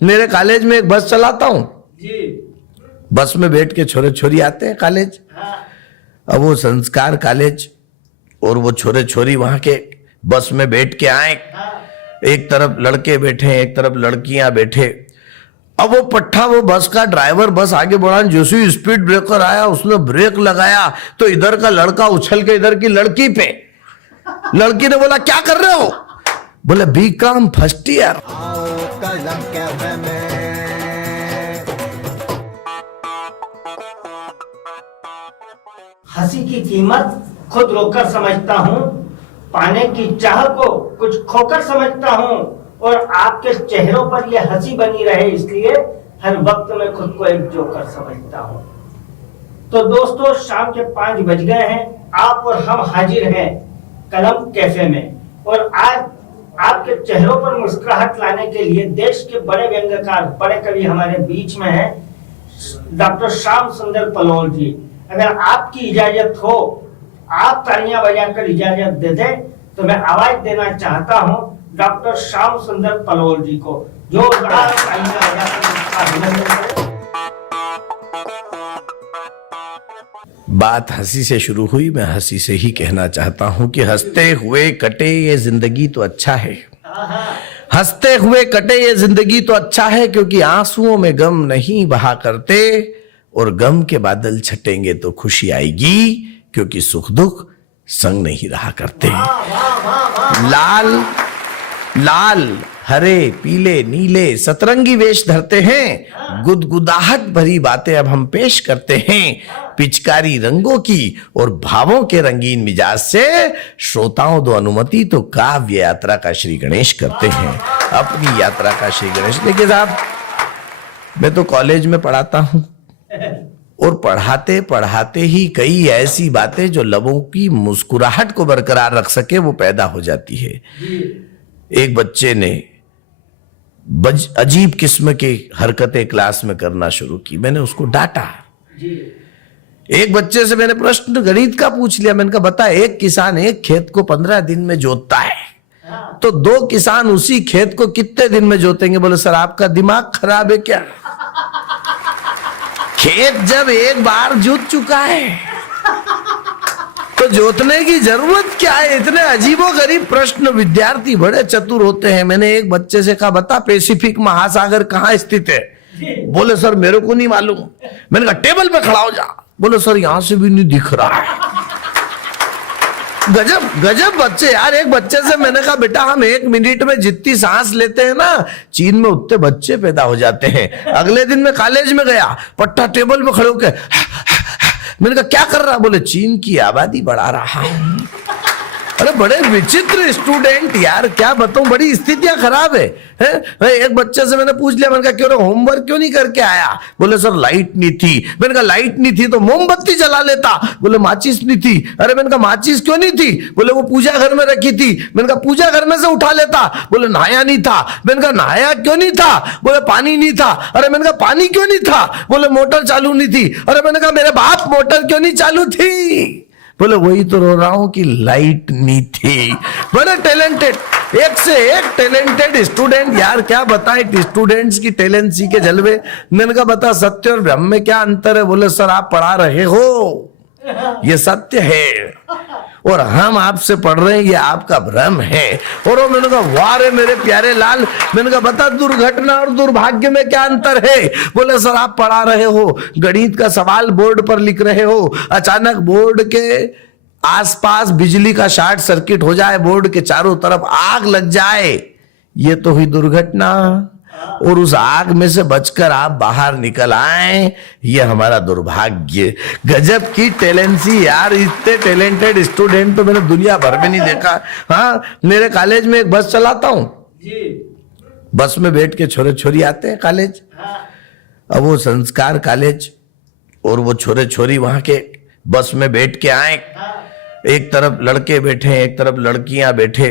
मेरे कॉलेज में एक बस चलाता हूँ जी। बस में बैठ के छोरे छोरी आते हैं कॉलेज। हाँ। अब वो संस्कार कॉलेज और वो छोरे छोरी वहां के बस में बैठ के आए। हाँ। एक तरफ लड़के बैठे एक तरफ लड़कियां बैठे। अब वो पट्टा वो बस का ड्राइवर बस आगे बढ़ा, जैसे ही स्पीड ब्रेकर आया उसने ब्रेक लगाया तो इधर का लड़का उछल के इधर की लड़की पे। लड़की ने बोला क्या कर रहे हो? बोले बीकॉम फर्स्ट ईयर। हंसी की कीमत खुद रोकर समझता हूँ, पाने की चाह को कुछ खोकर समझता हूँ, और आपके चेहरों पर यह हंसी बनी रहे इसलिए हर वक्त मैं खुद को एक जोकर समझता हूँ। तो दोस्तों, शाम के 5 बज गए हैं, आप और हम हाजिर हैं कलम कैफे में, और आज आपके चेहरों पर मुस्कुराहट लाने के लिए देश के बड़े व्यंग्यकार, बड़े कवि हमारे बीच में हैं, डॉक्टर श्याम सुंदर पलोल जी। अगर आपकी इजाजत हो, आप तालियां बजाकर इजाजत दे दें तो मैं आवाज देना चाहता हूं डॉक्टर श्याम सुंदर पलोल जी को, जो तालियां बजाकर उनका अभिनंदन करें। बात हंसी से शुरू हुई, मैं हंसी से ही कहना चाहता हूं कि हंसते हुए कटे ये जिंदगी तो अच्छा है। हंसते हुए कटे ये जिंदगी तो अच्छा है, क्योंकि आंसुओं में गम नहीं बहा करते, और गम के बादल छटेंगे तो खुशी आएगी, क्योंकि सुख दुख संग नहीं रहा करते। लाल लाल हरे पीले नीले सतरंगी वेश धरते हैं, गुदगुदाहट भरी बातें अब हम पेश करते हैं, पिचकारी रंगों की और भावों के रंगीन मिजाज से श्रोताओं दो अनुमति तो काव्य यात्रा का श्री गणेश करते हैं, अपनी यात्रा का श्री गणेश। देखिए साहब, मैं तो कॉलेज में पढ़ाता हूं, और पढ़ाते पढ़ाते ही कई ऐसी बातें जो लोगों की मुस्कुराहट को बरकरार रख सके वो पैदा हो जाती है। एक बच्चे ने अजीब किस्म की हरकतें क्लास में करना शुरू की, मैंने उसको डांटा। एक बच्चे से मैंने प्रश्न गणित का पूछ लिया, मैंने कहा बता, एक किसान एक खेत को 15 दिन में जोतता है, तो 2 किसान उसी खेत को कितने दिन में जोतेंगे? बोले सर आपका दिमाग खराब है क्या? खेत जब एक बार जोत चुका है तो जोतने की जरूरत क्या है? इतने अजीबोगरीब प्रश्न। विद्यार्थी बड़े चतुर होते हैं। मैंने एक बच्चे से कहा बता पैसिफिक महासागर कहां स्थित है? बोले सर मेरे को नहीं मालूम। मैंने कहा टेबल पे खड़ा हो जा। बोले सर यहां से भी नहीं दिख रहा है। गजब गजब बच्चे यार। एक बच्चे से मैंने कहा बेटा हम 1 मिनट में जितनी सांस लेते हैं ना, चीन में उतने बच्चे पैदा हो जाते हैं। अगले दिन मैं कॉलेज में गया, पट्टा टेबल पे खड़े होकर मैंने कहा क्या कर रहा? बोले चीन की आबादी बढ़ा रहा हूं। अरे बड़े विचित्र स्टूडेंट यार, क्या बताऊं, बड़ी स्थितियां खराब है? एक बच्चे से मैंने पूछ लिया, मैंने कहा क्यों होमवर्क क्यों नहीं करके आया? बोले सर लाइट नहीं थी। मैंने कहा लाइट नहीं थी तो मोमबत्ती जला लेता। बोले माचिस नहीं थी। अरे मैंने कहा माचिस क्यों नहीं थी? बोले वो पूजा घर में रखी थी। मैंने कहा पूजा घर में से उठा लेता। बोले नहाया नहीं था। मैंने कहा नहाया क्यों नहीं था? बोले पानी नहीं था। अरे मैंने कहा पानी क्यों नहीं था? बोले मोटर चालू नहीं थी। अरे मैंने कहा मेरे बाप मोटर क्यों नहीं चालू थी? बोले वही तो रो रहा हूं कि लाइट नहीं थी। बड़े टैलेंटेड, एक से एक टैलेंटेड स्टूडेंट यार, क्या बताएं स्टूडेंट्स की टैलेंसी के जलवे। मैंने कहा बता सत्य और भ्रम में क्या अंतर है? बोले सर आप पढ़ा रहे हो, ये सत्य है, और हम आपसे पढ़ रहे हैं, ये आपका भ्रम है। और वो मैंने कहा वाह रे मेरे प्यारे लाल। मैंने कहा बता दुर्घटना और दुर्भाग्य में क्या अंतर है? बोले सर आप पढ़ा रहे हो, गणित का सवाल बोर्ड पर लिख रहे हो, अचानक बोर्ड के आसपास बिजली का शॉर्ट सर्किट हो जाए, बोर्ड के चारों तरफ आग लग जाए, ये तो हुई दुर्घटना, और उस आग में से बचकर आप बाहर निकल आए, ये हमारा दुर्भाग्य। गजब की टैलेंसी यार, इतने टैलेंटेड स्टूडेंट तो मैंने दुनिया भर में नहीं देखा। हाँ, मेरे कॉलेज में एक बस चलाता हूं जी। बस में बैठ के छोरे छोरी आते हैं कॉलेज। अब वो संस्कार कॉलेज और वो छोरे छोरी वहां के बस में बैठ के आए। एक तरफ लड़के बैठे एक तरफ लड़कियां बैठे।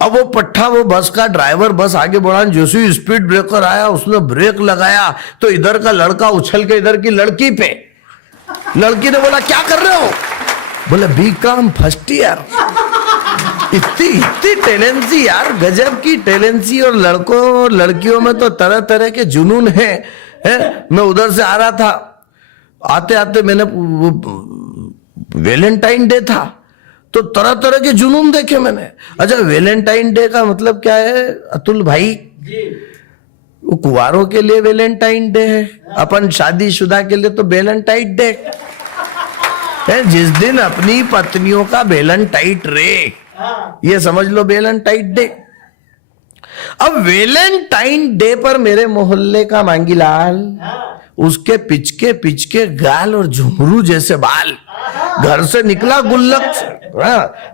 अब वो पट्टा वो बस का ड्राइवर बस आगे बढ़ा, जैसे ही स्पीड ब्रेकर आया उसने ब्रेक लगाया तो इधर का लड़का उछल के इधर की लड़की पे। लड़की ने बोला क्या कर रहे हो? बोले बीकॉम फर्स्ट ईयर। इतनी इतनी टेलेंसी यार, गजब की टेलेंसी। और लड़कों और लड़कियों में तो तरह तरह के जुनून हैं। मैं उधर से आ रहा था, आते आते मैंने वैलेंटाइन डे था तो तरह तरह के जुनून देखे मैंने। अच्छा, वैलेंटाइन डे का मतलब क्या है अतुल भाई? जी वो कुंवारों के लिए वैलेंटाइन डे है, अपन शादीशुदा के लिए तो वैलेंटाइन डे है। जिस दिन अपनी पत्नियों का वैलेंटाइन रे, हाँ ये समझ लो वैलेंटाइन डे। अब वैलेंटाइन डे पर मेरे मोहल्ले का मांगीलाल, हाँ उसके पिचके पिचके गाल और झुमरू जैसे बाल, घर से निकला गुल्लक से।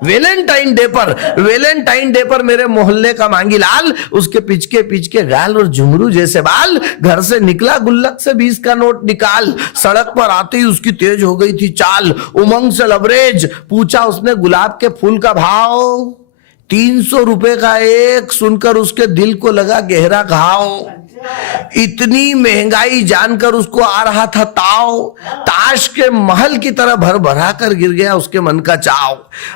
वैलेंटाइन डे पर मेरे मोहल्ले का मांगीलाल, उसके पिचके पिचके गाल और झुमरू जैसे बाल, घर से निकला गुल्लक से 20 का नोट निकाल। सड़क पर आते ही उसकी तेज हो गई थी चाल, उमंग से लबरेज पूछा उसने गुलाब के फूल का भाव। 300 रुपए का एक, सुनकर उसके दिल को लगा गहरा घाव। इतनी महंगाई जानकर उसको आ रहा था ताव, ताश के महल की तरह भर भरा कर गिर गया उसके मन का चाव।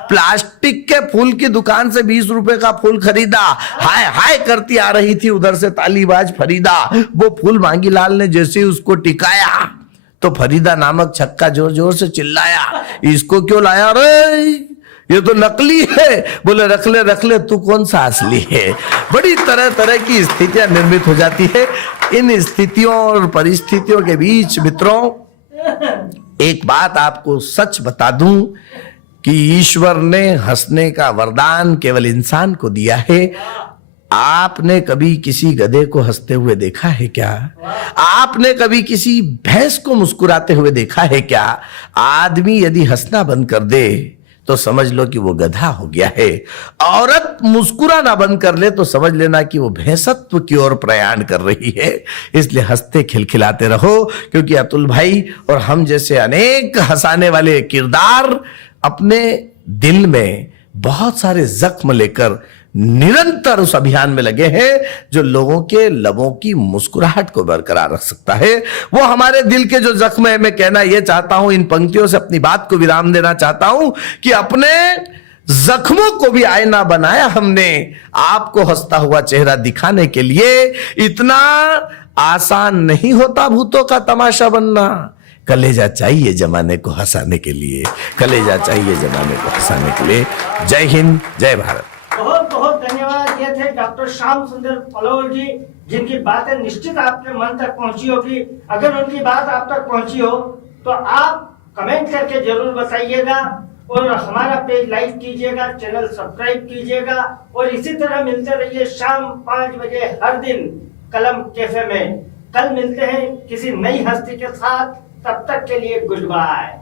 प्लास्टिक के फूल की दुकान से 20 रुपए का फूल खरीदा, हाय हाय करती आ रही थी उधर से तालीबाज फरीदा। वो फूल मांगीलाल ने जैसे ही उसको टिकाया तो फरीदा नामक छक्का जोर जोर से चिल्लाया, इसको क्यों लाया रे, ये तो नकली है। बोले रख ले तू कौन सा असली है। बड़ी तरह तरह की स्थितियां निर्मित हो जाती है। इन स्थितियों और परिस्थितियों के बीच मित्रों, एक बात आपको सच बता दूं कि ईश्वर ने हंसने का वरदान केवल इंसान को दिया है। आपने कभी किसी गधे को हंसते हुए देखा है क्या? आपने कभी किसी भैंस को मुस्कुराते हुए देखा है क्या? आदमी यदि हंसना बंद कर दे तो समझ लो कि वो गधा हो गया है। औरत मुस्कुराना बंद कर ले तो समझ लेना कि वो भैंसत्व की ओर प्रयाण कर रही है। इसलिए हंसते खिलखिलाते रहो, क्योंकि अतुल भाई और हम जैसे अनेक हंसाने वाले किरदार अपने दिल में बहुत सारे जख्म लेकर निरंतर उस अभियान में लगे हैं जो लोगों के लबों की मुस्कुराहट को बरकरार रख सकता है। वो हमारे दिल के जो जख्म है, मैं कहना यह चाहता हूं, इन पंक्तियों से अपनी बात को विराम देना चाहता हूं कि अपने जख्मों को भी आईना बनाया हमने, आपको हंसता हुआ चेहरा दिखाने के लिए। इतना आसान नहीं होता भूतों का तमाशा बनना। कलेजा चाहिए जमाने को हंसाने के लिए, कलेजा चाहिए जमाने को हंसाने के लिए। जय हिंद, जय भारत। बहुत बहुत धन्यवाद। ये थे डॉक्टर श्याम सुंदर पलोल जी, जिनकी बातें निश्चित आपके मन तक पहुंची होगी। अगर उनकी बात आप तक पहुंची हो तो आप कमेंट करके जरूर बताइएगा और हमारा पेज लाइक कीजिएगा, चैनल सब्सक्राइब कीजिएगा और इसी तरह मिलते रहिए शाम 5 बजे हर दिन कलम कैफे में। कल मिलते हैं किसी नई हस्ती के साथ, तब तक के लिए गुड बाय।